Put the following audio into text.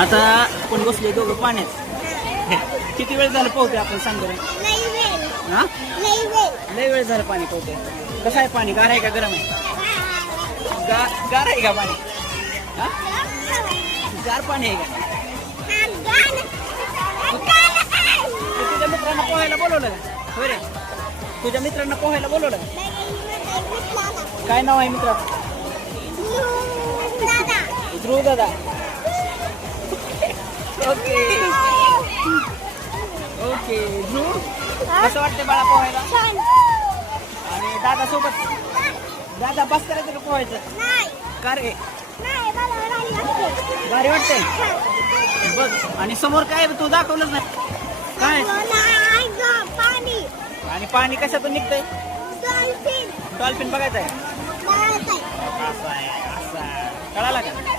आता आपण बसले दोघं पाण्यात. किती वेळ झालं पोहते आपण, सांग बरं. हा, लय वेळ झालं पाणी पोहते. कसं आहे पाणी, गार आहे का गरम आहे? गार आहे का पाणी? हा, गार पाणी आहे का? तुझ्या मित्रांना पोहायला बोलवलं का? होय रे, तुझ्या मित्रांना पोहायला बोलवलं का? काय नाव आहे मित्राचं? ध्रुव दादा. Okay okay. ध्रुव, कसं वाटतं बाळा पोहायला? आणि दादा सोबत, दादा बस करायचं का पोहायचं? का रे, भारी वाटतंय बघ. आणि समोर काय तू दाखवलंच नाही काय? आणि पाणी कशातून निघतंय? डॉल्फिन बघायचं आहे. असं आहे, असं कळाला का?